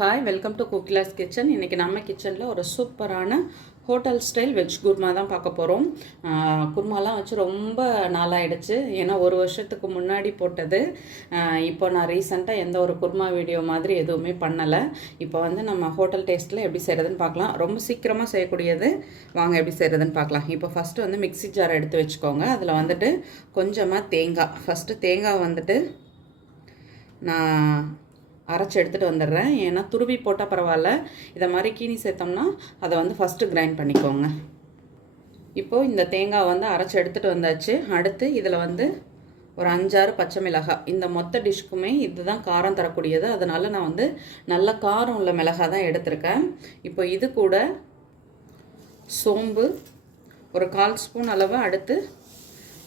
Hi, welcome to Cooklass kitchen. இன்றைக்கி நம்ம கிச்சனில் ஒரு சூப்பரான ஹோட்டல் ஸ்டைல் வெஜ் குருமா தான் பார்க்க போகிறோம். குருமாலாம் வச்சு ரொம்ப நாளாகிடுச்சு, ஏன்னா ஒரு வருஷத்துக்கு முன்னாடி போட்டது. இப்போ நான் ரீசெண்டாக எந்த ஒரு குருமா வீடியோ மாதிரி எதுவுமே பண்ணலை. இப்போ வந்து நம்ம ஹோட்டல் டேஸ்ட்டில் எப்படி செய்கிறதுன்னு பார்க்கலாம். ரொம்ப சீக்கிரமாக செய்யக்கூடியது, வாங்க எப்படி செய்கிறதுன்னு பார்க்கலாம். இப்போ ஃபஸ்ட்டு வந்து மிக்ஸி ஜார் எடுத்து வச்சுக்கோங்க. அதில் வந்துட்டு கொஞ்சமாக தேங்காய், ஃபஸ்ட்டு தேங்காய் வந்துட்டு நான் அரைச்சி எடுத்துகிட்டு வந்துடுறேன். ஏன்னா துருவி போட்டால் பரவாயில்ல, இதை மாதிரி கீனி சேர்த்தோம்னா அதை வந்து ஃபஸ்ட்டு கிரைண்ட் பண்ணிக்கோங்க. இப்போது இந்த தேங்காய் வந்து அரைச்சி எடுத்துகிட்டு வந்தாச்சு. அடுத்து இதில் வந்து ஒரு 5-6 பச்சை மிளகாய், இந்த மொத்த டிஷ்க்குமே இதுதான் காரம் தரக்கூடியது. அதனால் நான் வந்து நல்ல காரம் உள்ள மிளகாய் தான் எடுத்திருக்கேன். இப்போ இது கூட சோம்பு ஒரு 1/4 ஸ்பூன் அளவு, அடுத்து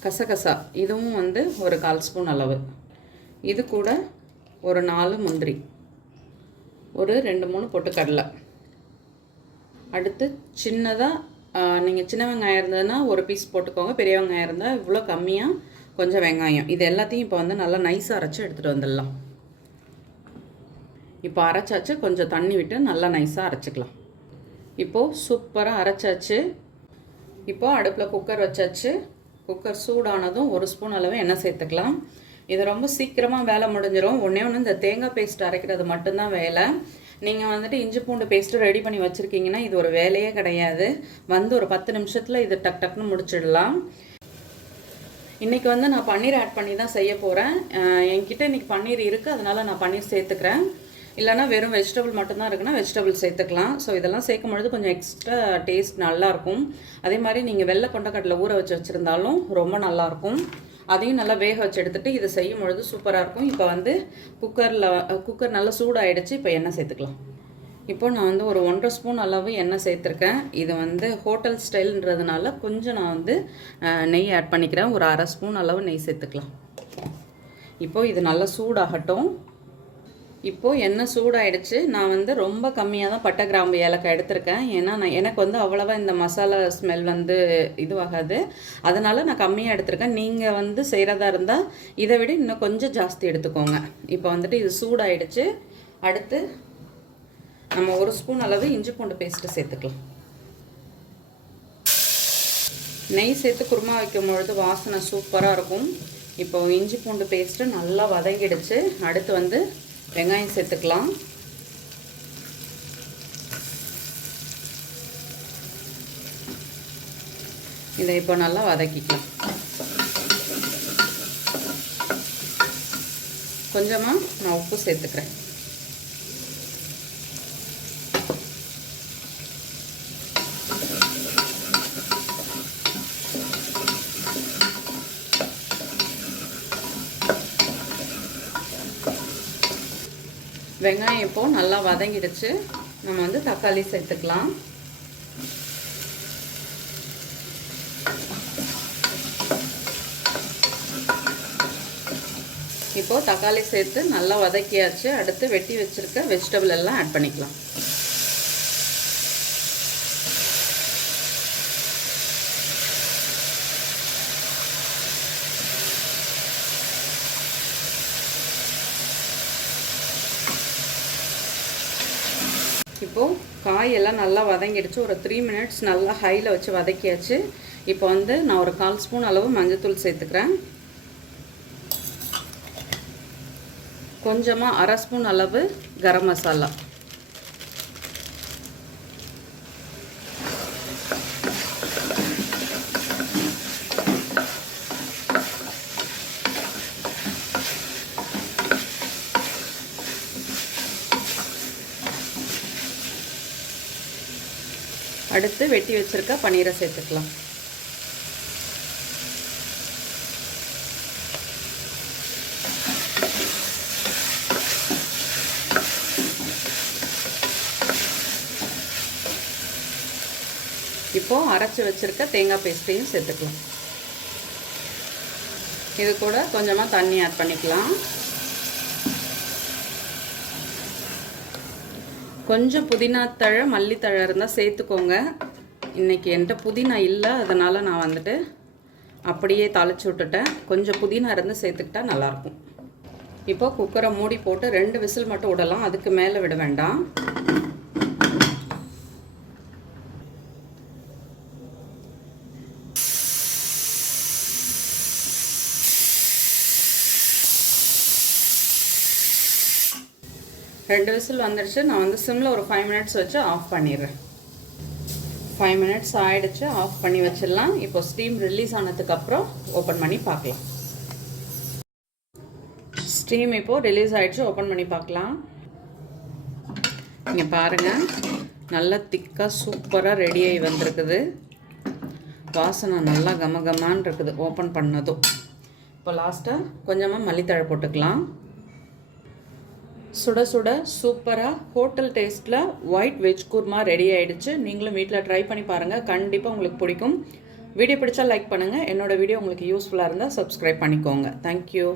கசகசா இதுவும் வந்து ஒரு 1/4 ஸ்பூன் அளவு, இது கூட ஒரு 4 முந்திரி, ஒரு 2-3 பொட்டுக்கடலை, அடுத்து சின்னதாக நீங்கள் சின்ன வெங்காயம் இருந்ததுன்னா ஒரு பீஸ் போட்டுக்கோங்க, பெரிய வெங்காயம் இருந்தால் இவ்வளோ கம்மியாக கொஞ்சம் வெங்காயம். இது எல்லாத்தையும் இப்போ வந்து நல்லா நைஸாக அரைச்சி எடுத்துகிட்டு வந்துடலாம். இப்போ அரைச்சாச்சு, கொஞ்சம் தண்ணி விட்டு நல்லா நைஸாக அரைச்சிக்கலாம். இப்போது சூப்பராக அரைச்சாச்சு. இப்போது அடுப்பில் குக்கர் வச்சாச்சு. குக்கர் சூடானதும் 1 ஸ்பூன் அளவு எண்ணெய் சேர்த்துக்கலாம். இது ரொம்ப சீக்கிரமாக வேலை முடிஞ்சிடும். ஒன்று இந்த தேங்காய் பேஸ்ட் அரைக்கிறது மட்டும்தான் வேலை. நீங்கள் வந்துட்டு இஞ்சி பூண்டு பேஸ்ட்டு ரெடி பண்ணி வச்சுருக்கீங்கன்னா இது ஒரு வேலையே கிடையாது. வந்து ஒரு 10 நிமிஷத்தில் இது டக்குன்னு முடிச்சிடலாம். இன்றைக்கி வந்து நான் பன்னீர் ஆட் பண்ணி தான் செய்ய போகிறேன். என்கிட்ட இன்றைக்கி பன்னீர் இருக்குது, அதனால் நான் பன்னீர் சேர்த்துக்கிறேன். இல்லைனா வெறும் வெஜிடபிள் மட்டும்தான் இருக்குன்னா வெஜிடபிள் சேர்த்துக்கலாம். ஸோ இதெல்லாம் சேர்க்கும் பொழுது கொஞ்சம் எக்ஸ்ட்ரா டேஸ்ட் நல்லாயிருக்கும். அதே மாதிரி நீங்கள் வெள்ளை கொண்டக்கடலை ஊற வச்சுருந்தாலும் ரொம்ப நல்லாயிருக்கும். அதையும் நல்லா வேக வச்சு எடுத்துகிட்டு இதை செய்யும் பொழுது சூப்பராக இருக்கும். இப்போ வந்து குக்கர் நல்லா சூடாகிடுச்சு. இப்போ எண்ணெய் சேர்த்துக்கலாம். இப்போ நான் வந்து ஒரு 1.5 ஸ்பூன் அளவு எண்ணெய் சேர்த்துருக்கேன். இது வந்து ஹோட்டல் ஸ்டைல்ன்றதுனால கொஞ்சம் நான் வந்து நெய் ஆட் பண்ணிக்கிறேன். ஒரு 1/2 ஸ்பூன் அளவு நெய் சேர்த்துக்கலாம். இப்போது இது நல்லா சூடாகட்டும். இப்போது எண்ணெய் சூடாகிடுச்சு. நான் வந்து ரொம்ப கம்மியாக தான் பட்டை கிராம்பு ஏலக்காய் எடுத்திருக்கேன். ஏன்னா எனக்கு வந்து அவ்வளோவா இந்த மசாலா ஸ்மெல் வந்து இதுவாகாது, அதனால் நான் கம்மியாக எடுத்திருக்கேன். நீங்கள் வந்து செய்கிறதா இருந்தால் இதை விட இன்னும் கொஞ்சம் ஜாஸ்தி எடுத்துக்கோங்க. இப்போ வந்துட்டு இது சூடாகிடுச்சு. அடுத்து நம்ம 1 ஸ்பூன் அளவு இஞ்சி பூண்டு பேஸ்ட்டு சேர்த்துக்கலாம். நெய் சேர்த்து குருமா வைக்கும் பொழுது வாசனை சூப்பராக இருக்கும். இப்போ இஞ்சி பூண்டு பேஸ்ட்டு நல்லா வதங்கிடுச்சு. அடுத்து வந்து வெங்காயம் சேர்த்துக்கலாம். இதை இப்போ நல்லா வதக்கிக்கலாம். கொஞ்சமாக நான் உப்பு சேர்த்துக்கிறேன். வெங்காயம் இப்போ நல்லா வதங்கிடுச்சு. நம்ம வந்து தக்காளி சேர்த்துக்கலாம். இப்போ தக்காளி சேர்த்து நல்லா வதக்கியாச்சு. அடுத்து வெட்டி வச்சிருக்க வெஜிடபிள் எல்லாம் ஆட் பண்ணிக்கலாம். இப்போது காயெல்லாம் நல்லா வதங்கிடுச்சு. ஒரு 3 மினிட்ஸ் நல்லா ஹையில் வச்சு வதக்கியாச்சு. இப்போ வந்து நான் ஒரு 1/4 ஸ்பூன் அளவு மஞ்சள்தூள் சேர்த்துக்கிறேன். கொஞ்சமாக 1/2 ஸ்பூன் அளவு கரம் மசாலா, அடுத்து வெட்டி வச்சிருக்க பன்னீரை சேர்த்துக்கலாம். இப்போ அரைச்சி வச்சிருக்க தேங்காய் பேஸ்ட்டையும் சேர்த்துக்கலாம். இது கூட கொஞ்சமாக தண்ணி ஆட் பண்ணிக்கலாம். கொஞ்சம் புதினா தழை மல்லித்தழை இருந்தால் சேர்த்துக்கோங்க. இன்றைக்கி என்கிட்ட புதினா இல்லை, அதனால் நான் வந்துட்டு அப்படியே தாளித்து விட்டுட்டேன். கொஞ்சம் புதினா இருந்து சேர்த்துக்கிட்டா நல்லாயிருக்கும். இப்போ குக்கரை மூடி போட்டு 2 விசில் மட்டும் விடலாம், அதுக்கு மேலே விட வேண்டாம். ரெண்டு விசில் வந்துடுச்சு. நான் வந்து சிம்மில் ஒரு 5 மினிட்ஸ் வச்சு ஆஃப் பண்ணிடுறேன். 5 மினிட்ஸ் ஆகிடுச்சு, ஆஃப் பண்ணி வச்சிடலாம். இப்போ ஸ்டீம் ரிலீஸ் ஆனதுக்கப்புறம் ஓப்பன் பண்ணி பார்க்கலாம். ஸ்டீம் இப்போது ரிலீஸ் ஆகிடுச்சு, ஓப்பன் பண்ணி பார்க்கலாம். இங்கே பாருங்கள், நல்லா திக்காக சூப்பராக ரெடியாகி வந்திருக்குது. வாசனை நல்லா கமகமான்னு இருக்குது ஓப்பன் பண்ணதும். இப்போ லாஸ்ட்டாக கொஞ்சமாக மல்லித்தழை போட்டுக்கலாம். சுட சுட சூப்பராக ஹோட்டல் டேஸ்ட்டில் ஒயிட் வெஜ் குருமா ரெடி ஆகிடுச்சு. நீங்களும் வீட்டில் ட்ரை பண்ணி பாருங்கள், கண்டிப்பாக உங்களுக்கு பிடிக்கும். வீடியோ பிடிச்சா லைக் பண்ணுங்கள். என்னோடய வீடியோ உங்களுக்கு யூஸ்ஃபுல்லாக இருந்தால் சப்ஸ்கிரைப் பண்ணிக்கோங்க. தேங்க்யூ.